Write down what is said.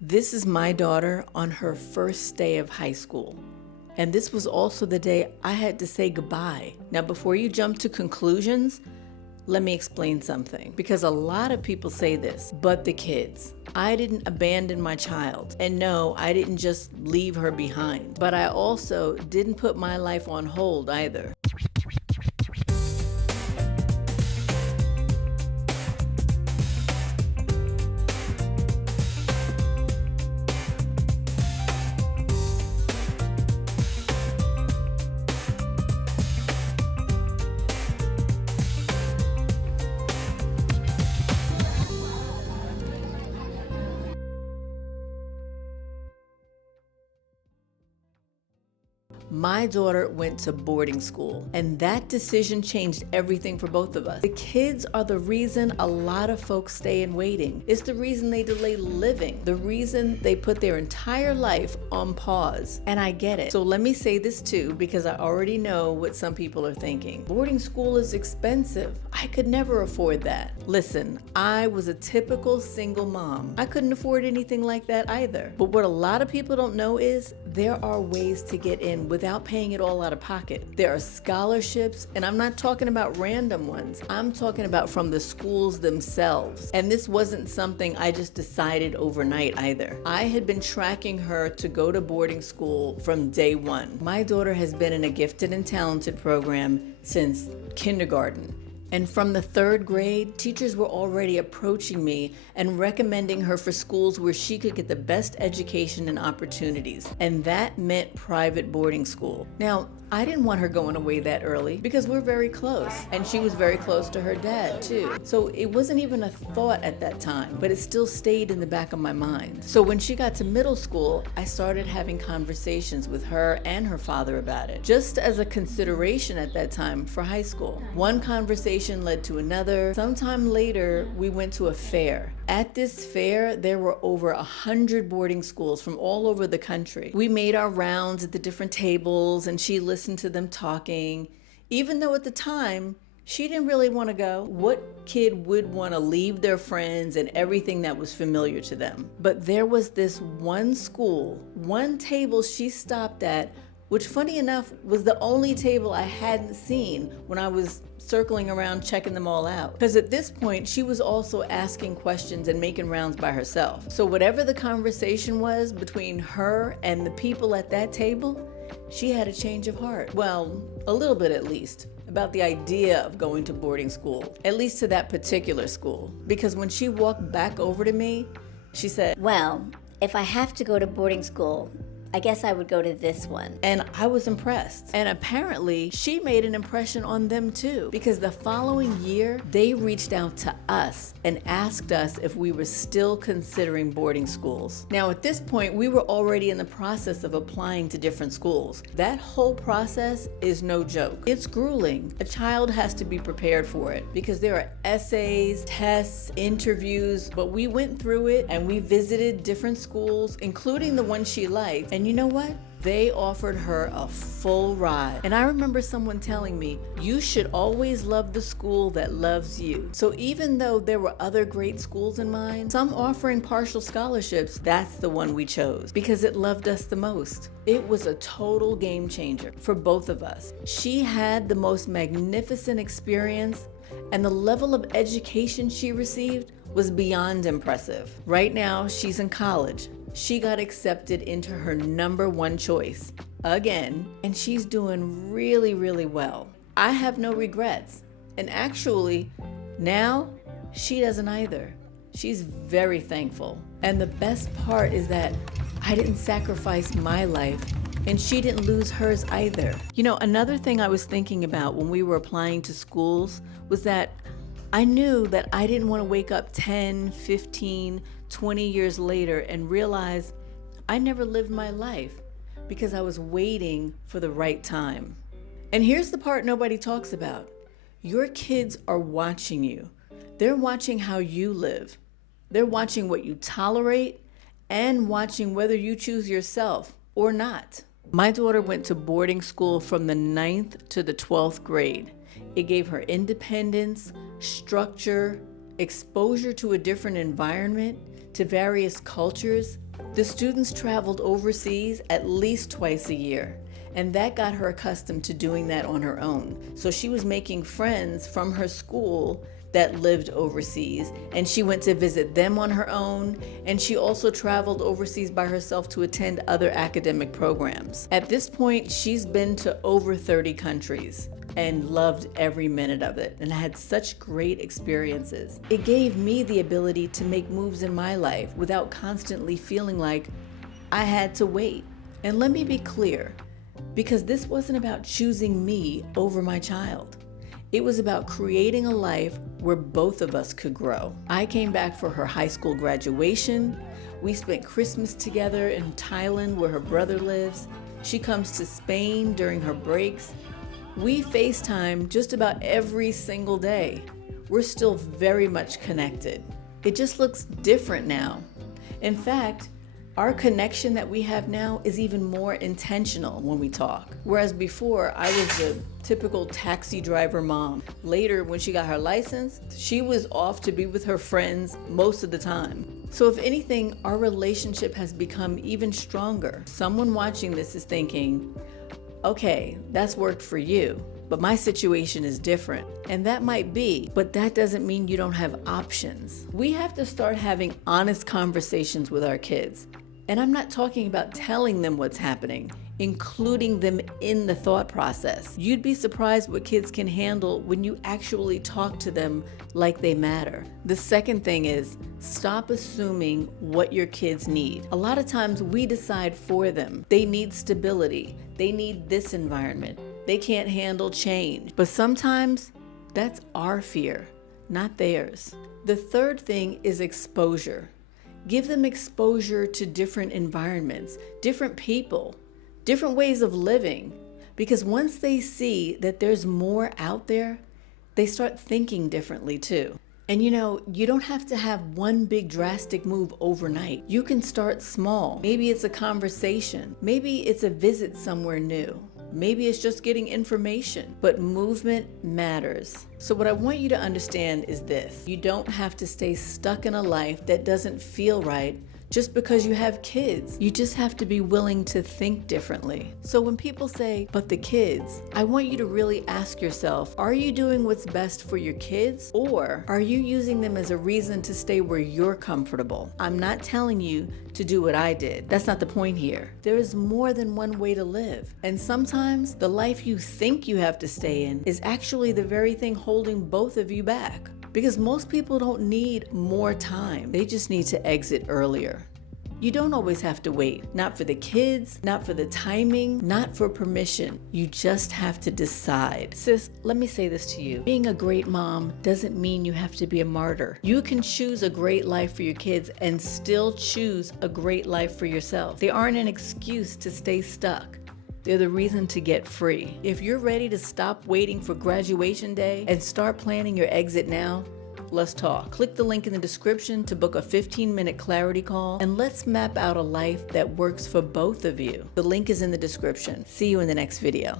This is my daughter on her first day of high school. And this was also the day I had to say goodbye. Now, before you jump to conclusions, let me explain something. Because a lot of people say this, but the kids. I didn't abandon my child. And no, I didn't just leave her behind. But I also didn't put my life on hold either. My daughter went to boarding school, and that decision changed everything for both of us. The kids are the reason a lot of folks stay in waiting. It's the reason they delay living, the reason they put their entire life on pause. And I get it. So let me say this too, because I already know what some people are thinking. Boarding school is expensive. I could never afford that. Listen, I was a typical single mom. I couldn't afford anything like that either. But what a lot of people don't know is there are ways to get in without paying it all out of pocket. There are scholarships, and I'm not talking about random ones. I'm talking about from the schools themselves. And this wasn't something I just decided overnight either. I had been tracking her to go to boarding school from day one. My daughter has been in a gifted and talented program since kindergarten. And from the third grade, teachers were already approaching me and recommending her for schools where she could get the best education and opportunities. And that meant private boarding school. Now, I didn't want her going away that early because we're very close. And she was very close to her dad too. So it wasn't even a thought at that time, but it still stayed in the back of my mind. So when she got to middle school, I started having conversations with her and her father about it, just as a consideration at that time for high school. One conversation led to another. Sometime later, we went to a fair. At this fair, there were over 100 boarding schools from all over the country. We made our rounds at the different tables, and she listened to them talking. Even though at the time, she didn't really want to go. What kid would want to leave their friends and everything that was familiar to them? But there was this one school, one table she stopped at, which funny enough was the only table I hadn't seen when I was circling around checking them all out. Because at this point, she was also asking questions and making rounds by herself. So whatever the conversation was between her and the people at that table, she had a change of heart. Well, a little bit at least, about the idea of going to boarding school, at least to that particular school. Because when she walked back over to me, she said, "Well, if I have to go to boarding school, I guess I would go to this one." and I was impressed. And apparently, she made an impression on them too, because the following year, they reached out to us and asked us if we were still considering boarding schools. Now, at this point, we were already in the process of applying to different schools. That whole process is no joke. It's grueling. A child has to be prepared for it because there are essays, tests, interviews, but we went through it and we visited different schools, including the one she liked. And you know what? They offered her a full ride. And I remember someone telling me, you should always love the school that loves you. So even though there were other great schools in mind, some offering partial scholarships, that's the one we chose because it loved us the most. It was a total game changer for both of us. She had the most magnificent experience, and the level of education she received was beyond impressive. Right now, she's in college. She got accepted into her number one choice again, and she's doing really, really well. I have no regrets. And actually, now she doesn't either. She's very thankful. And the best part is that I didn't sacrifice my life, and she didn't lose hers either. You know, another thing I was thinking about when we were applying to schools was that I knew that I didn't want to wake up 10, 15, 20 years later and realize I never lived my life because I was waiting for the right time. And here's the part nobody talks about. Your kids are watching you. They're watching how you live. They're watching what you tolerate and watching whether you choose yourself or not. My daughter went to boarding school from the 9th to the 12th grade. It gave her independence, structure, exposure to a different environment, to various cultures, The students traveled overseas at least twice a year, and that got her accustomed to doing that on her own. So she was making friends from her school that lived overseas, and she went to visit them on her own, and she also traveled overseas by herself to attend other academic programs. At this point, she's been to over 30 countries and loved every minute of it and had such great experiences. It gave me the ability to make moves in my life without constantly feeling like I had to wait. And let me be clear, because this wasn't about choosing me over my child. It was about creating a life where both of us could grow. I came back for her high school graduation. We spent Christmas together in Thailand, where her brother lives. She comes to Spain during her breaks. We FaceTime just about every single day. We're still very much connected. It just looks different now. In fact, our connection that we have now is even more intentional when we talk. Whereas before, I was a typical taxi driver mom. Later, when she got her license, she was off to be with her friends most of the time. So if anything, our relationship has become even stronger. Someone watching this is thinking, okay, that's worked for you, but my situation is different. And that might be, but that doesn't mean you don't have options. We have to start having honest conversations with our kids. And I'm not talking about telling them what's happening, including them in the thought process. You'd be surprised what kids can handle when you actually talk to them like they matter. The second thing is, stop assuming what your kids need. A lot of times we decide for them. They need stability. They need this environment. They can't handle change. But sometimes that's our fear, not theirs. The third thing is exposure. Give them exposure to different environments, different people, different ways of living. Because once they see that there's more out there, they start thinking differently too. And you don't have to have one big drastic move overnight. You can start small. Maybe it's a conversation. Maybe it's a visit somewhere new. Maybe it's just getting information, but movement matters. So what I want you to understand is this: you don't have to stay stuck in a life that doesn't feel right just because you have kids. You just have to be willing to think differently. So when people say, but the kids, I want you to really ask yourself, are you doing what's best for your kids, or are you using them as a reason to stay where you're comfortable? I'm not telling you to do what I did. That's not the point here. There is more than one way to live. And sometimes the life you think you have to stay in is actually the very thing holding both of you back. Because most people don't need more time. They just need to exit earlier. You don't always have to wait. Not for the kids, not for the timing, not for permission. You just have to decide. Sis, let me say this to you. Being a great mom doesn't mean you have to be a martyr. You can choose a great life for your kids and still choose a great life for yourself. They aren't an excuse to stay stuck. They're the reason to get free. If you're ready to stop waiting for graduation day and start planning your exit now, let's talk. Click the link in the description to book a 15-minute clarity call, and let's map out a life that works for both of you. The link is in the description. See you in the next video.